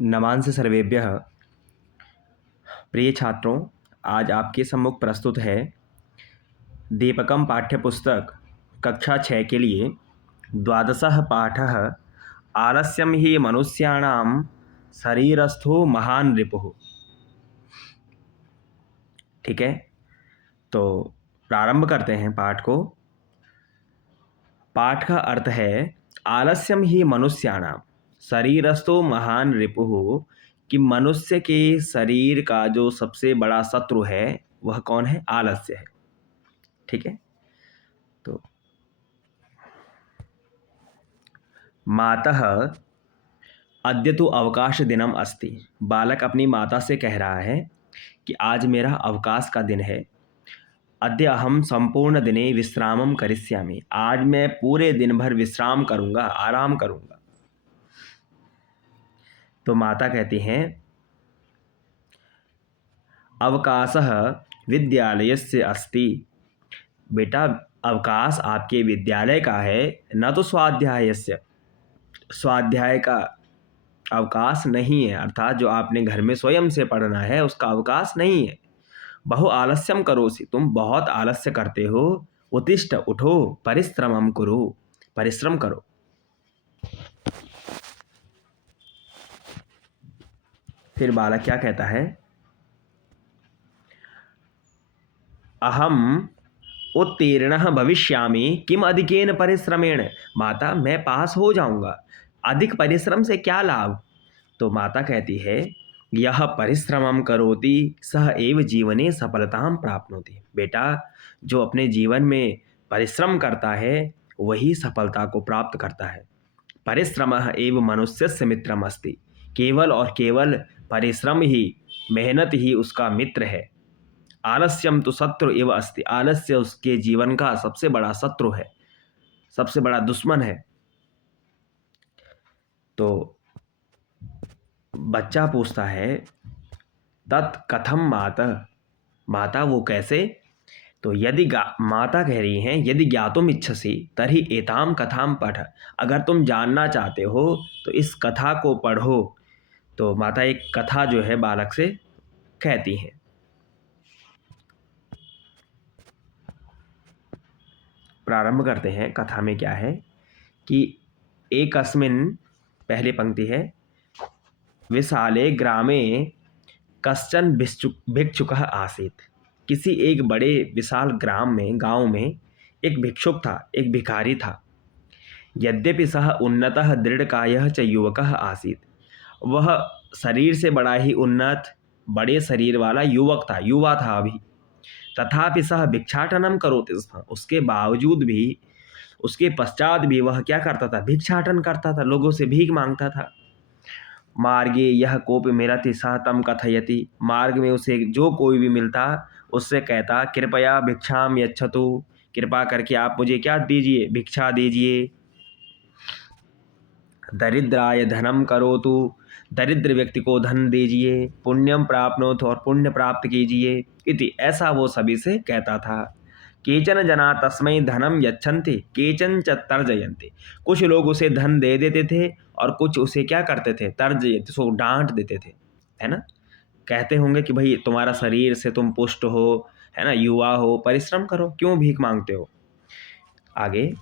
नमांसि सर्वेभ्यः। प्रिय छात्रों, आज आपके सम्मुख प्रस्तुत है दीपकम पाठ्यपुस्तक कक्षा 6 के लिए द्वादशः पाठः आलस्यम ही मनुष्याणां शरीरस्थो महान रिपुः। ठीक है, तो प्रारंभ करते हैं पाठ को। पाठ का अर्थ है आलस्यम ही मनुष्याणां शरीरस्थो महान रिपुः, कि मनुष्य के शरीर का जो सबसे बड़ा शत्रु है वह कौन है? आलस्य है। ठीक है, तो मातः अद्य तो अवकाश दिनम अस्ति। बालक अपनी माता से कह रहा है कि आज मेरा अवकाश का दिन है। अद्य अहम संपूर्ण दिने विश्रामम करिष्यामि। आज मैं पूरे दिन भर विश्राम करूंगा, आराम करूंगा। तो माता कहती हैं अवकाशः विद्यालयस्य अस्ति। बेटा, अवकाश आपके विद्यालय का है, न तो स्वाध्यायस्य। स्वाध्याय का अवकाश नहीं है, अर्थात जो आपने घर में स्वयं से पढ़ना है उसका अवकाश नहीं है। बहु आलस्यम करोसि, तुम बहुत आलस्य करते हो। उत्तिष्ठ, उठो। परिश्रमम कुरु, परिश्रम करो। फिर बालक क्या कहता है? अहम उत्तीर्णः भविष्यामि किम अधिकेन परिश्रमेण। माता, मैं पास हो जाऊंगा, अधिक परिश्रम से क्या लाभ? तो माता कहती है यह परिश्रमम करोति सह एव जीवने सफलतां प्राप्नोति। बेटा, जो अपने जीवन में परिश्रम करता है वही सफलता को प्राप्त करता है। परिश्रमः एव मनुष्यस्य मित्रम अस्ति। केवल और केवल परिश्रम ही, मेहनत ही उसका मित्र है। आलस्यम तो शत्रु एव अस्ति। आलस्य उसके जीवन का सबसे बड़ा शत्रु है, सबसे बड़ा दुश्मन है। तो बच्चा पूछता है तत्कथम माता। माता, वो कैसे? तो यदि माता कह रही हैं यदि ज्ञातुम इच्छसि तर्हि एताम कथाम पठ। अगर तुम जानना चाहते हो तो इस कथा को पढ़ो। तो माता एक कथा जो है बालक से कहती हैं। प्रारंभ करते हैं। कथा में क्या है कि एकस्मिन्, पहली पंक्ति है, विशाले ग्रामे कश्चन भिक्षुकः आसीत्। किसी एक बड़े विशाल ग्राम में, गांव में एक भिक्षुक था, एक भिखारी था। यद्यपि सह उन्नतः दृढ़कायः च युवकः आसीत्। वह शरीर से बड़ा ही उन्नत, बड़े शरीर वाला युवक था, युवा था अभी। तथापि सह भिक्षाटनम करोति स्म। उसके बावजूद भी, उसके पश्चात भी वह क्या करता था? भिक्षाटन करता था, लोगों से भीख मांगता था। मार्गे यह कोपि मिलति सह तम कथयति। मार्ग में उसे जो कोई भी मिलता उससे कहता कृपया भिक्षाम यच्छतु, कृपा करके आप मुझे क्या दीजिए? भिक्षा दीजिए। दरिद्राय धनम करोतु, दरिद्र व्यक्ति को धन दीजिए। पुण्यम प्राप्नोतु, और पुण्य प्राप्त कीजिए। इति, ऐसा वो सभी से कहता था। केचन जना तस्मै धनम यच्छन्ति केचन च तर्जयन्ति। कुछ लोग उसे धन दे देते थे और कुछ उसे क्या करते थे? तर्जयन्ति, उसको डांट देते थे, है ना। कहते होंगे कि भाई तुम्हारा शरीर से तुम पुष्ट हो, है ना, युवा हो, परिश्रम करो, क्यों भीख मांगते हो? आगे,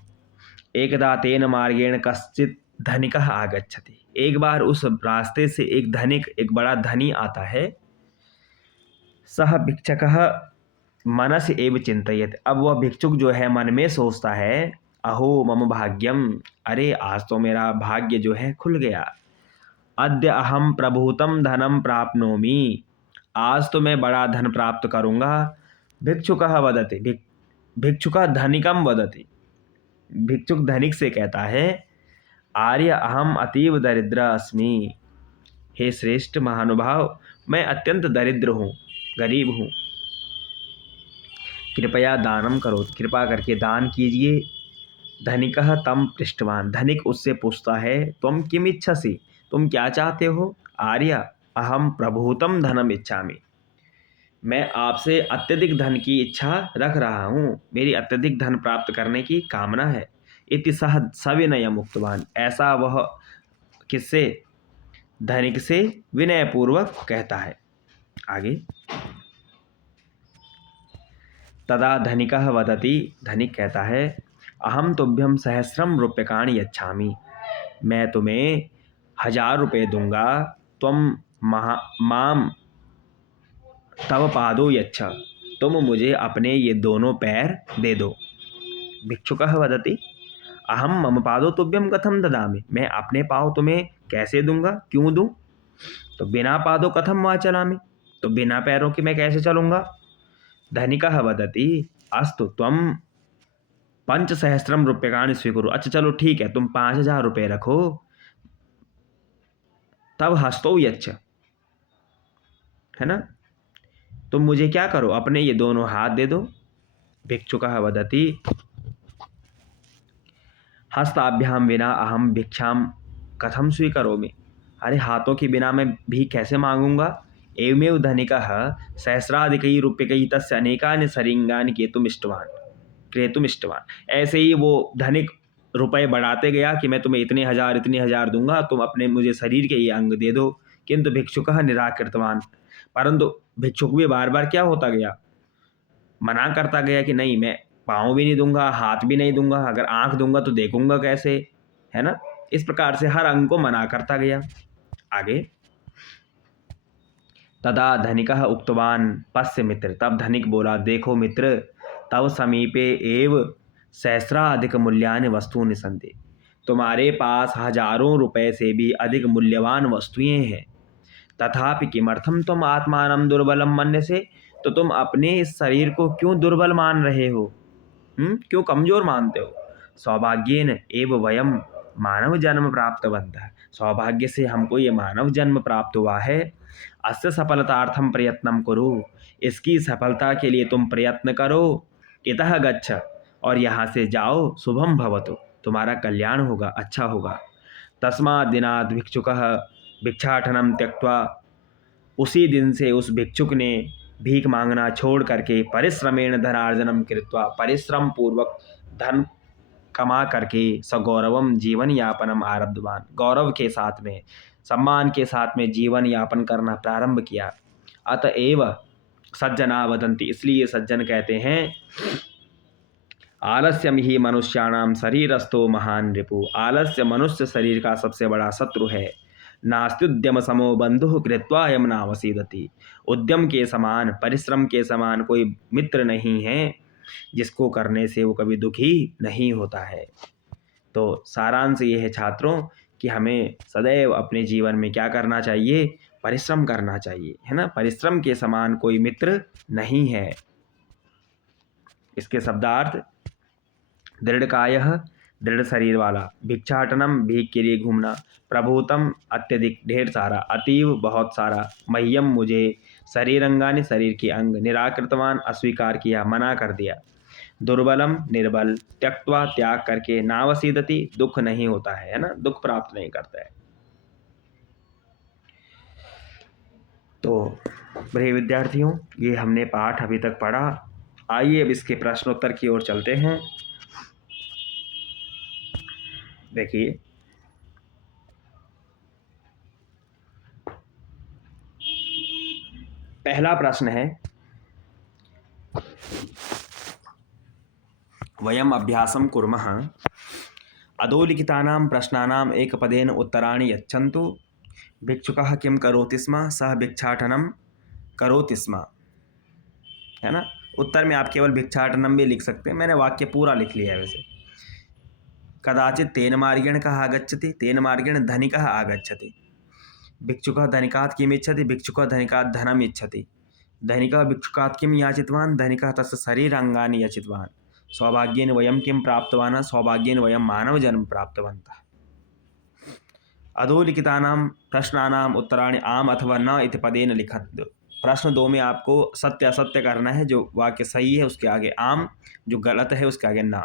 एकदा तेन मार्गेण कश्चित् धनिकः आगच्छति। एक बार उस रास्ते से एक धनिक, एक बड़ा धनी आता है। सह भिक्षकः मनस एव चिंतयेत। अब वह भिक्षुक जो है मन में सोचता है अहो मम भाग्यम, अरे आज तो मेरा भाग्य जो है खुल गया। अद्य अहम प्रभूतम धनम प्राप्नोमि, आज तो मैं बड़ा धन प्राप्त करूंगा। भिक्षुकः वदति, भिक्षुकः धनिकम वदति। भिक्षुक धनिक से कहता है आर्य अहम अतीव दरिद्र अस्मि। हे श्रेष्ठ महानुभाव, मैं अत्यंत दरिद्र हूँ, गरीब हूँ। कृपया दानम करो, कृपा करके दान कीजिए। धनिकः तम पृष्ठवान, धनिक उससे पूछता है तुम किम इच्छसि, तुम क्या चाहते हो? आर्य अहम प्रभूतम धनम इच्छामि, मैं आपसे अत्यधिक धन की इच्छा रख रहा हूँ, मेरी अत्यधिक धन प्राप्त करने की कामना है। इति सह सविनयम उक्तवान, ऐसा वह किससे? धनिक से विनयपूर्वक कहता है। आगे, तदा धनिकः वदति, धनिक कहता है, अहम तुभ्यं सहस्रम रूप्यकाणि यच्छामि, मैं तुम्हें 1000 रुपये दूंगा, त्वं माम तव पादो यच्छ, तुम मुझे अपने ये दोनों पैर दे दो। भिक्षुकः वदति, अहम मम पादो तुभ्यं कथम ददामि, मैं अपने पाँव तुम्हें कैसे दूंगा, क्यों दूं? तो बिना पादो कथम वा चलामि, तो बिना पैरों के मैं कैसे चलूंगा? धनिकः वदति, अस्तु त्वं 5,000 रूप्यकाणि स्वीकुरु, अच्छा चलो ठीक है, तुम 5,000 रुपये रखो, तब हस्तौ यच्छ, है ना, तुम मुझे क्या करो, अपने ये दोनों हाथ दे दो। भिक्षुकः वदति, हस्ताभ्याम विना अहम भिक्षाम कथम स्वीकरोमि, अरे हाथों के बिना मैं भीख कैसे मांगूंगा। एवमेव धनिकः सहस्राधिकैः रूप्यकैः तस्य अनेकानि सरिंगानि क्रेतुमिष्टवान्, ऐसे ही वो धनिक रुपए बढ़ाते गया कि मैं तुम्हें इतने हजार दूंगा, तुम अपने मुझे शरीर के ये अंग दे दो। किंतु भिक्षुकः निराकृतवान, परंतु भिक्षुक भी बार बार क्या होता गया, मना करता गया कि नहीं, मैं पाँव भी नहीं दूंगा, हाथ भी नहीं दूंगा, अगर आंख दूंगा तो देखूंगा कैसे, है ना। इस प्रकार से हर अंग को मना करता गया। आगे, तदा धनिकः उक्तवान पश्य मित्र, तब धनिक बोला, देखो मित्र, तव समीपे एव सहस्राधिक मूल्यानि वस्तूनि सन्ति, तुम्हारे पास हजारों रुपए से भी अधिक मूल्यवान वस्तुएं हैं। तथापि किमर्थम तुम आत्मानं दुर्बलम मन्यसे, तो तुम अपने इस शरीर को क्यों दुर्बल मान रहे हो, क्यों कमजोर मानते हो। सौभाग्येन एव वयम मानव जन्म प्राप्तवन्तः, सौभाग्य से हमको ये मानव जन्म प्राप्त हुआ है। अस्य सफलतार्थम प्रयत्नं कुरु, इसकी सफलता के लिए तुम प्रयत्न करो। इतः गच्छ, और यहाँ से जाओ, शुभम भवतु, तुम्हारा कल्याण होगा, अच्छा होगा। तस्मात् दिनात् भिक्षुकः भिक्षाटनं त्यक्त्वा, उसी दिन से उस भिक्षुक ने भीख मांगना छोड़ करके परिश्रमेण धनार्जनम कृत्वा, परिश्रम पूर्वक धन कमा करके सगौरवम जीवन यापनम आरब्धवान, गौरव के साथ में, सम्मान के साथ में जीवन यापन करना प्रारंभ किया। अतएव सज्जना वदन्ति, इसलिए सज्जन कहते हैं, आलस्यम ही मनुष्याणाम शरीरस्थो महान रिपु, आलस्य मनुष्य शरीर का सबसे बड़ा शत्रु है। नास्त्युद्यम समो बंधु कृत्वा यम नावसीदति, उद्यम के समान, परिश्रम के समान कोई मित्र नहीं है जिसको करने से वो कभी दुखी नहीं होता है। तो सारांश ये है छात्रों कि हमें सदैव अपने जीवन में क्या करना चाहिए, परिश्रम करना चाहिए, है ना, परिश्रम के समान कोई मित्र नहीं है। इसके शब्दार्थ, दृढ़कायः, दृढ़ शरीर वाला, भिक्षाटनम, भीख के लिए घूमना, प्रभूतम, अत्यधिक, ढेर सारा, अतीव, बहुत सारा, मह्यम, मुझे, शरीरंगानि, शरीर के अंग, निराकृतवान, अस्वीकार किया, मना कर दिया, दुर्बलम, निर्बल, त्यक्त्वा, त्याग करके, नावसीदति, दुख नहीं होता है ना, दुख प्राप्त नहीं करता है। तो प्रिय विद्यार्थियों, ये हमने पाठ अभी तक पढ़ा। आइए अब इसके प्रश्नोत्तर की ओर चलते हैं। देखिए, पहला प्रश्न है, वयम अभ्यासं कुर्मः, अधोलिखितानां प्रश्नानाम् एकपदेन उत्तराणि यच्छन्तु। भिक्षुकः किं करोति स्म, सः भिक्षाटनं करोति स्म, है ना। उत्तर में आप केवल भिक्षाटनम भी लिख सकते हैं, मैंने वाक्य पूरा लिख लिया है वैसे। कदाचित् तेन मार्गेण कः आगच्छति, तेन मार्गेण धनिकः आगच्छति, भिक्षुकः धनिकात् किम् इच्छति, भिक्षुकः धनिकात् धनम् इच्छति, धनिकः भिक्षुकात् किं याचितवान्, धनिकः तस्य शरीराङ्गानि याचितवान्, सौभाग्येन वयं किं प्राप्तवान्, सौभाग्येन वयं मानव जन्म प्राप्तवन्तः। अधोलिखितानां प्रश्नानाम् उत्तराणि आम अथवा न इति पदेन लिखत। प्रश्न 2 में आपको सत्य असत्य करना है, जो वाक्य सही है उसके आगे आम, जो गलत है उसके आगे न।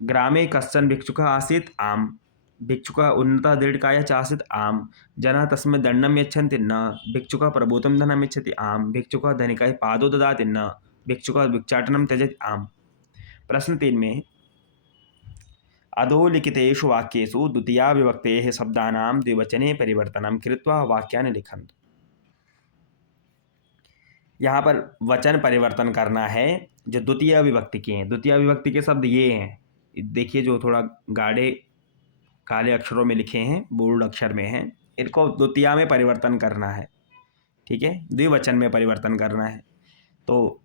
ग्रामे कश्चन भिक्षुकः आसीत्, आम, भिक्षुकः उन्नतः दृढ़कायः च आसीत्, आम, जनाः तस्मै दण्डं यच्छन्ति, न, भिक्षुकः प्रभूतं धनम् इच्छति, आम, भिक्षुकः धनिकाय पादौ ददाति, न, भिक्षुकः भिक्षाटनं त्यजति, आम। प्रश्न 3 में अधोलिखितेषु वाक्येषु द्वितीया विभक्तेः शब्दानां द्विवचने परिवर्तनं कृत्वा वाक्यानि लिखन्तु। यहाँ पर वचन परिवर्तन करना है जो द्वितीय विभक्ति के हैं। द्वितीय विभक्ति के शब्द ये हैं, देखिए जो थोड़ा गाढ़े काले अक्षरों में लिखे हैं, बोल्ड अक्षर में हैं, इनको द्वितीया में परिवर्तन करना है, ठीक है, द्विवचन में परिवर्तन करना है। तो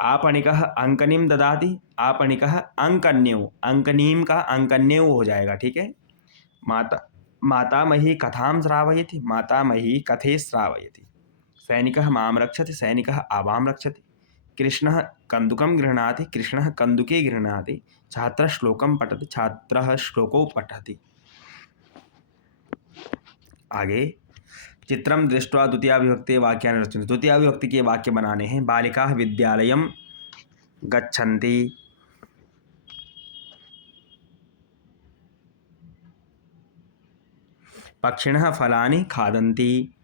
आपणिकः अंकनीम ददाति, आपणिकः अंकन्यौ, अंकनीम का अंकन्यौ हो जाएगा, ठीक है। मातामही कथां श्रावयति, मातामही कथे श्रावयति। सैनिकः मां रक्षति, सैनिकः आवां रक्षति। कृष्णः कन्दुकं गृह्णाति, कृष्णः कन्दुके गृह्णाति। छात्रः श्लोकं पठति, छात्रः श्लोको पठति। आगे चित्रं दृष्ट्वा द्वितीया विभक्ति वाक्यानि रचन्तु। द्वितीया विभक्ति के वाक्य बनाने हैं। बालिकाः विद्यालयं गच्छन्ति, पक्षिणः फलानि खादन्ति,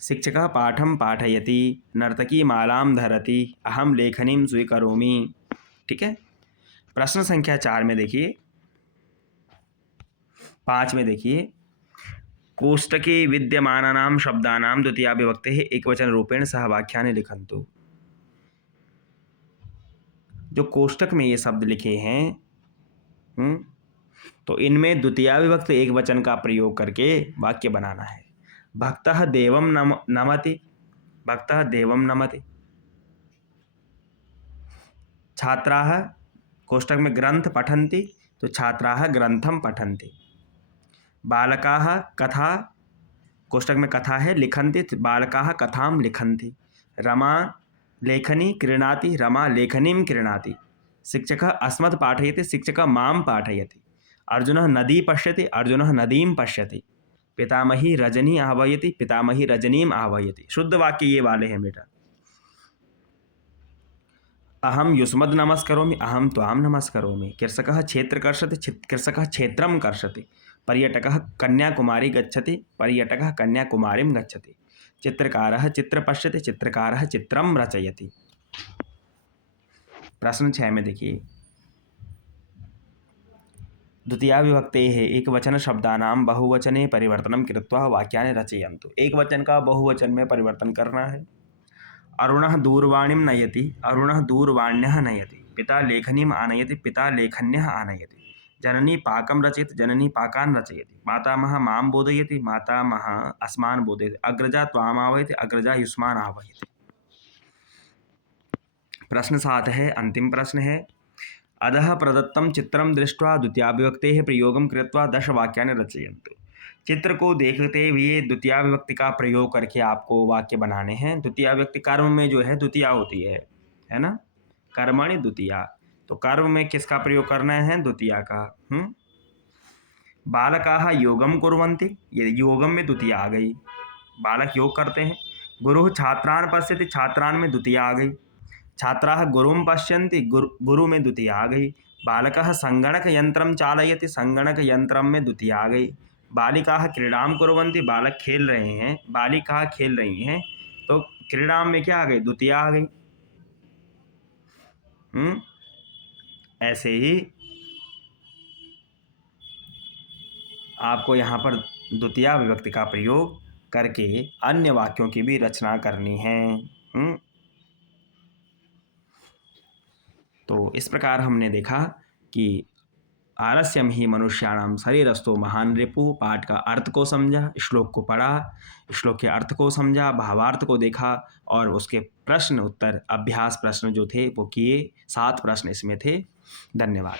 शिक्षकः पाठं पाठयति, नर्तकी मालां धरति, अहं लेखनीं स्वीकरोमि। ठीक है। प्रश्न संख्या 4 में देखिए, 5 में देखिए, कोष्टके विद्यमानानां शब्दानां द्वितीया विभक्तेः एकवचन रूपेण सह वाक्यानि लिखन्तु। जो कोष्टक में ये शब्द लिखे हैं तो इनमें द्वितीया विभक्ति एक वचन का प्रयोग करके वाक्य बनाना है। भक्तः देवं नमति, भक्तः देवं नमति। छात्राः कोष्टक में ग्रंथ पठन्ति, तो छात्राः ग्रंथं पठन्ति। बालकाः कथा, कोष्टक में कथा है, लिखन्ति, बालकाः कथां लिखन्ति। रमा लेखनी क्रीणाति, रमा लेखनीं क्रीणाति। शिक्षकः अस्मत् पाठयति, शिक्षकः मां पाठयति। अर्जुनः नदी पश्यति, अर्जुनः नदीं पश्यति। पितामही रजनी आह्वयति, पितामही रजनीम आह्वयति। शुद्ध वाक्य ये वाले हैं बेटा। अहम युष्मद् नमस्करोमि, अहम त्वां नमस्करोमि। कृषकः क्षेत्र कर्षति, कृषकः क्षेत्रं कर्षति। पर्यटकः कन्याकुमारी गच्छति, पर्यटकः कन्याकुमारीं गच्छति। चित्रकारः चित्र पश्यति, चित्रकारः चित्रं रचयति। प्रश्न 6 में देखिए, द्वितीया विभक्तेः एकवचन शब्दानां बहुवचने परिवर्तनं कृत्वा वाक्यानि रचयन्तु। एक वचन का बहुवचन में परिवर्तन करना है। अरुणः दूरवाणीं नयति, अरुणः दूरवाण्यः नयति। पिता लेखनीम् आनयति, पिता लेखन्यः आनयति। जननी पाकं रचयति, जननी पाकान् रचयति। मातामहः मां बोधयति, मातामहः अस्मान् बोधयति। अग्रजा त्वाम् आह्वयति, अग्रजा युष्मान् आह्वयति। प्रश्न 7 है, अंतिम प्रश्न है। अधः प्रदत्तं चित्रं दृष्ट्वा द्वितीया विभक्तेः प्रयोगं कृत्वा 10 वाक्यानि रचयन्तु। चित्र को देखते हुए द्वितीया विभक्ति का प्रयोग करके आपको वाक्य बनाने हैं। द्वितीया विभक्ति कर्म में जो है द्वितीया होती है ना, कर्मणि द्वितीया। तो कर्म में किसका प्रयोग करना है? द्वितीया का। बालकाः योगं कुर्वन्ति, ये योगम में द्वितीया आ गई, बालक योग करते हैं। गुरुः छात्रान् पश्यति, छात्रान् में द्वितीया आ गई। छात्राः गुरुं पश्यन्ति, गुरु में द्वितीया आ गई। बालकः संगणक यंत्रं चालयति, संगणक यंत्रम में द्वितीया आ गई। बालिकाः क्रीडां कुर्वन्ति, बालक खेल रहे हैं, बालिकाः खेल रही हैं, तो क्रीडां में क्या आ गई? द्वितीया आ गई। ऐसे ही आपको यहाँ पर द्वितीया विभक्ति का प्रयोग करके अन्य वाक्यों की भी रचना करनी है। तो इस प्रकार हमने देखा कि आलस्यम ही मनुष्याणाम शरीरस्थो महान रिपु। पाठ का अर्थ को समझा, श्लोक को पढ़ा, श्लोक के अर्थ को समझा, भावार्थ को देखा और उसके प्रश्न उत्तर अभ्यास प्रश्न जो थे वो किए। 7 प्रश्न इसमें थे। धन्यवाद।